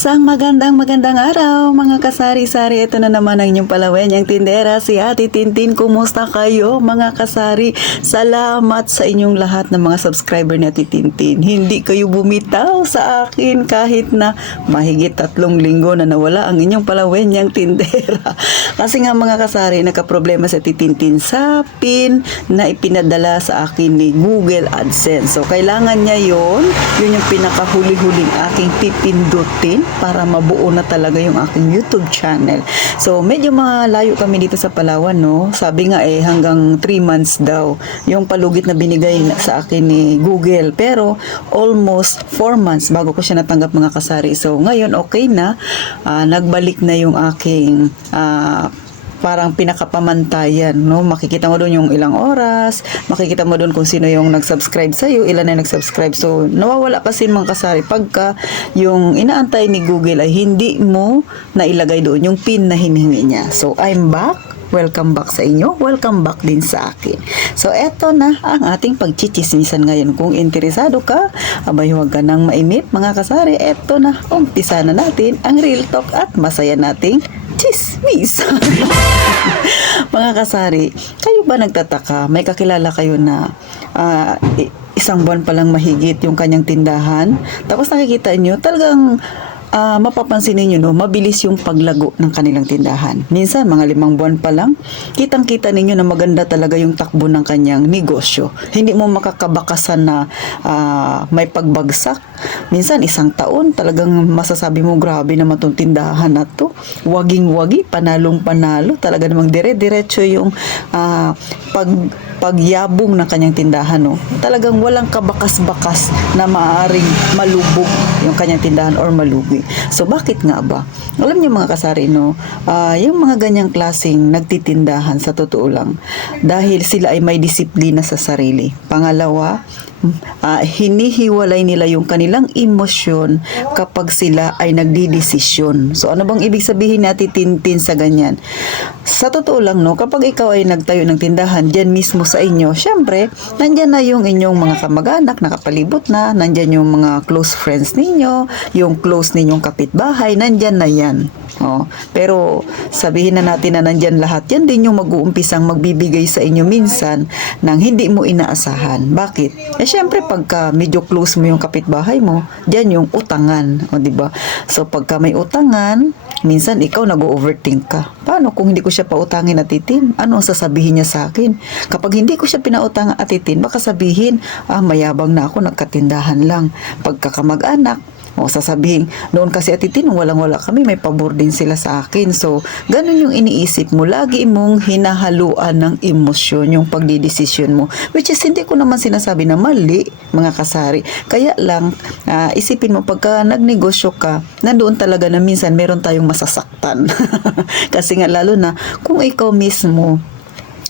Isang magandang araw mga kasari-sari. Ito na naman ang inyong palawin, yung tindera, si Ate Tintin. Kumusta kayo mga kasari? Salamat sa inyong lahat ng mga subscriber ni Ate Tintin. Hindi kayo bumitaw sa akin kahit na mahigit 3 linggo na nawala ang inyong palawin, yung tindera. Kasi nga mga kasari, nagka-problema sa Ate Tintin sa PIN na ipinadala sa akin ni Google AdSense. So kailangan niya yun yung pinakahuli-huling aking pipindutin para mabuo na talaga yung aking YouTube channel. So, medyo malayo kami dito sa Palawan, no? Sabi nga hanggang 3 months daw yung palugit na binigay sa akin ni Google. Pero, almost 4 months bago ko siya natanggap mga kasari. So, ngayon okay na. Nagbalik na yung aking parang pinakapamantayan, no? Makikita mo doon yung ilang oras, makikita mo doon kung sino yung nag-subscribe sa iyo, ilan na nag-subscribe. So, nawawala kasi mga kasari pagka yung inaantay ni Google ay hindi mo nailagay doon yung PIN na hinihingi niya. So, I'm back. Welcome back sa inyo. Welcome back din sa akin. So, eto na ang ating pagchichismisan ngayon. Kung interesado ka, abay huwag ka nang mainip mga kasari. Eto na, umpisa na natin ang real talk at masaya nating chismis. Mga kasari, kayo ba nagtataka? May kakilala kayo na isang buwan pa lang mahigit yung kanyang tindahan? Tapos nakikita nyo, talagang mapapansin ninyo, no, mabilis yung paglago ng kanilang tindahan. Minsan, mga 5 buwan pa lang, kitang-kita ninyo na maganda talaga yung takbo ng kanyang negosyo. Hindi mo makakabakasan na may pagbagsak. Minsan, 1 taon, talagang masasabi mo, grabe naman itong tindahan na to. Waging-wagi, panalong-panalo. Talaga namang dire-diretso yung pagyabong ng kanyang tindahan, no. Talagang walang kabakas-bakas na maaaring malubog yung kanyang tindahan or malugi. So, bakit nga ba? Alam niyo mga kasari, no, yung mga ganyang klaseng nagtitindahan sa totoo lang, dahil sila ay may disiplina sa sarili. Pangalawa, hinihiwalay nila yung kanilang emosyon kapag sila ay nagdidesisyon. So, ano bang ibig sabihin natin Tintin sa ganyan? Sa totoo lang, no, kapag ikaw ay nagtayo ng tindahan, dyan mismo sa inyo, syempre, nandyan na yung inyong mga kamag-anak, nakapalibot na, nandyan yung mga close friends ninyo, yung close ninyong kapitbahay, nandyan na yan. Pero sabihin na natin na nandyan lahat, yan din yung mag-uumpisang magbibigay sa inyo minsan nang hindi mo inaasahan. Bakit? Syempre pagka medyo close mo yung kapitbahay mo, dyan yung utangan, diba? So pagka may utangan, minsan ikaw nag-overthink ka. Paano kung hindi ko siya pautangin at Titin? Ano ang sasabihin niya sa akin? Kapag hindi ko siya pinautangan at Titin, baka sabihin, mayabang na ako, nagkatindahan lang. Pagkakamag-anak, sasabihin, noon kasi at Titin, walang-wala kami, may pabor din sila sa akin. So, ganun yung iniisip mo. Lagi mong hinahaluan ng emosyon yung pagdidesisyon mo. Which is, hindi ko naman sinasabi na mali, mga kasari. Kaya lang, isipin mo, pagka nagnegosyo ka, nandoon talaga na minsan meron tayong masasaktan. Kasi nga, lalo na, kung ikaw mismo,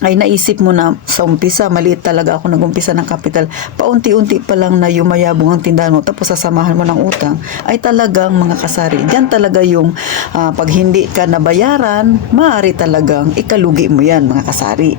ay naisip mo na sa umpisa, maliit talaga ako nag-umpisa ng kapital, paunti-unti pa lang na yumayabong ang tindahan mo, tapos sasamahan mo ng utang, ay talagang mga kasari. Diyan talaga yung pag hindi ka nabayaran, maaari talagang ikalugi mo yan mga kasari.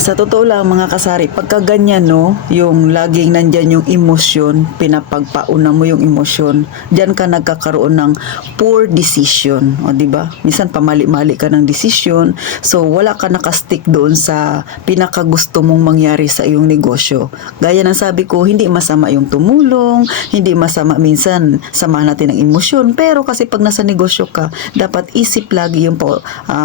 Sa totoo lang mga kasari, pagka ganyan, no, yung laging nandyan yung emosyon, pinapagpauna mo yung emosyon, dyan ka nagkakaroon ng poor decision, diba? Minsan pamali-mali ka ng decision, so wala ka nakastick doon sa pinakagusto mong mangyari sa iyong negosyo. Gaya ng sabi ko, hindi masama yung tumulong, hindi masama minsan samahan natin ng emosyon, pero kasi pag nasa negosyo ka, dapat isip lagi yung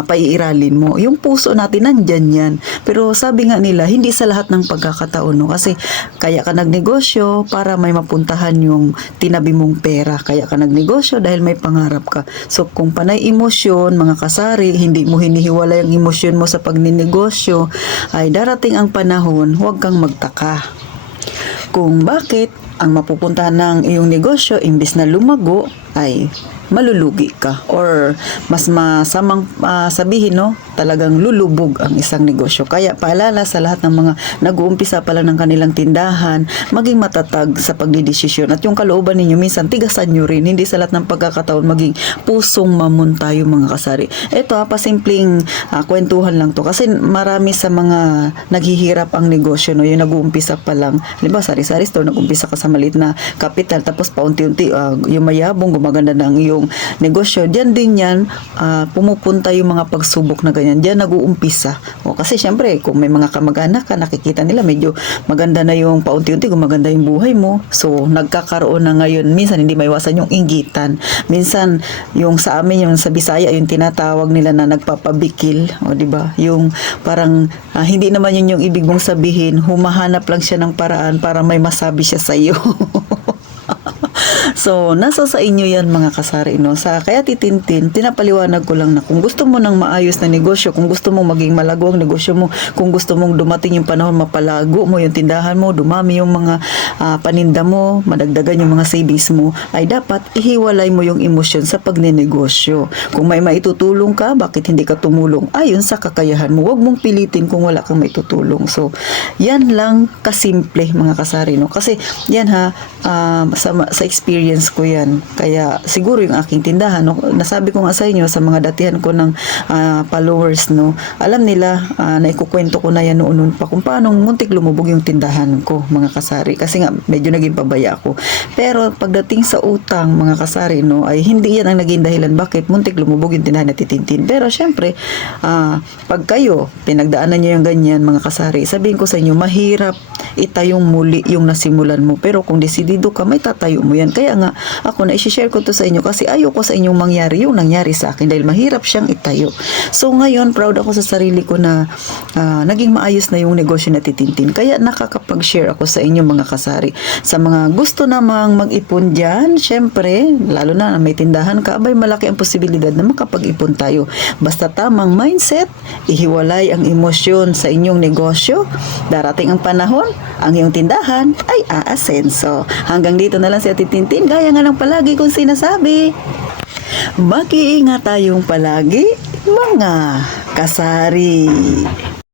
paiiralin mo. Yung puso natin nandyan yan. Pero sabi nga nila, hindi sa lahat ng pagkakataon, no? Kasi kaya ka nagnegosyo para may mapuntahan yung tinabi mong pera. Kaya ka nagnegosyo dahil may pangarap ka. So kung panay emosyon, mga kasari, hindi mo hinihiwalay ang emosyon mo sa pagninegosyo, ay darating ang panahon, huwag kang magtaka kung bakit ang mapupuntahan ng iyong negosyo imbis na lumago ay malulugi ka, or mas masamang sabihin, no, talagang lulubog ang isang negosyo. Kaya paalala sa lahat ng mga nag-uumpisa pa lang ng kanilang tindahan, maging matatag sa pagdidesisyon, at yung kalooban ninyo minsan tigasan nyo rin, hindi sa lahat ng pagkakataon maging pusong mamon tayo mga kasari. Ito pasimpleng kwentuhan lang to, kasi marami sa mga naghihirap ang negosyo, no, yung nag-uumpisa pa lang, halimbawa sari-sari store, nag-uumpisa ka sa maliit na kapital, tapos paunti-unti yung mayabong gumaganda ng iyong negosyo, diyan din yan pumupunta yung mga pagsubok na ganyan, diyan nag-uumpisa. Kasi syempre kung may mga kamag-anak ka, nakikita nila medyo maganda na yung paunti-unti gumaganda yung buhay mo, so nagkakaroon na ngayon, minsan hindi maiwasan yung inggitan, minsan yung sa amin, yung sa Bisaya, yung tinatawag nila na nagpapabikil, di ba, yung parang hindi naman yun yung ibig mong sabihin, humahanap lang siya ng paraan para may masabi siya sa iyo. So, nasa sa inyo yan mga kasari, no? Kaya titintin, pinapaliwanag ko lang na kung gusto mo ng maayos na negosyo, kung gusto mong maging malago ang negosyo mo, kung gusto mong dumating yung panahon mapalago mo yung tindahan mo, dumami yung mga paninda mo, madagdagan yung mga savings mo, ay dapat ihiwalay mo yung emosyon sa pagnenegosyo. Kung may maitutulong ka, bakit hindi ka tumulong? Ayon sa kakayahan mo. Huwag mong pilitin kung wala kang maitutulong. So, yan lang kasimple mga kasari, no? Kasi yan sa experience ko yan. Kaya siguro yung aking tindahan, no, nasabi ko nga sa inyo, sa mga datihan ko ng followers, no, alam nila, naikukwento ko na yan noon pa kung paano muntik lumubog yung tindahan ko mga kasari. Kasi nga medyo naging pabaya ako. Pero pagdating sa utang mga kasari, no, ay hindi yan ang naging dahilan bakit muntik lumubog yung tindahan na titintin. Pero syempre, pag kayo pinagdaanan nyo yung ganyan mga kasari, sabihin ko sa inyo, mahirap itayong muli yung nasimulan mo. Pero kung desidido ka, may tatayo mo yan. Kaya nga, ako na i-share ko to sa inyo kasi ayoko sa inyong mangyari yung nangyari sa akin dahil mahirap siyang itayo. So ngayon, proud ako sa sarili ko na naging maayos na yung negosyo na titintin. Kaya nakakapag-share ako sa inyo mga kasari. Sa mga gusto namang mag-ipon dyan, syempre, lalo na may tindahan ka, abay malaki ang posibilidad na makapag-ipon tayo. Basta tamang mindset, ihiwalay ang emosyon sa inyong negosyo, darating ang panahon, ang iyong tindahan ay aasenso. Hanggang dito na lang si Ate Tintin, gaya nga ng palagi kong sinasabi. Mag-iingat tayong palagi, mga kasari.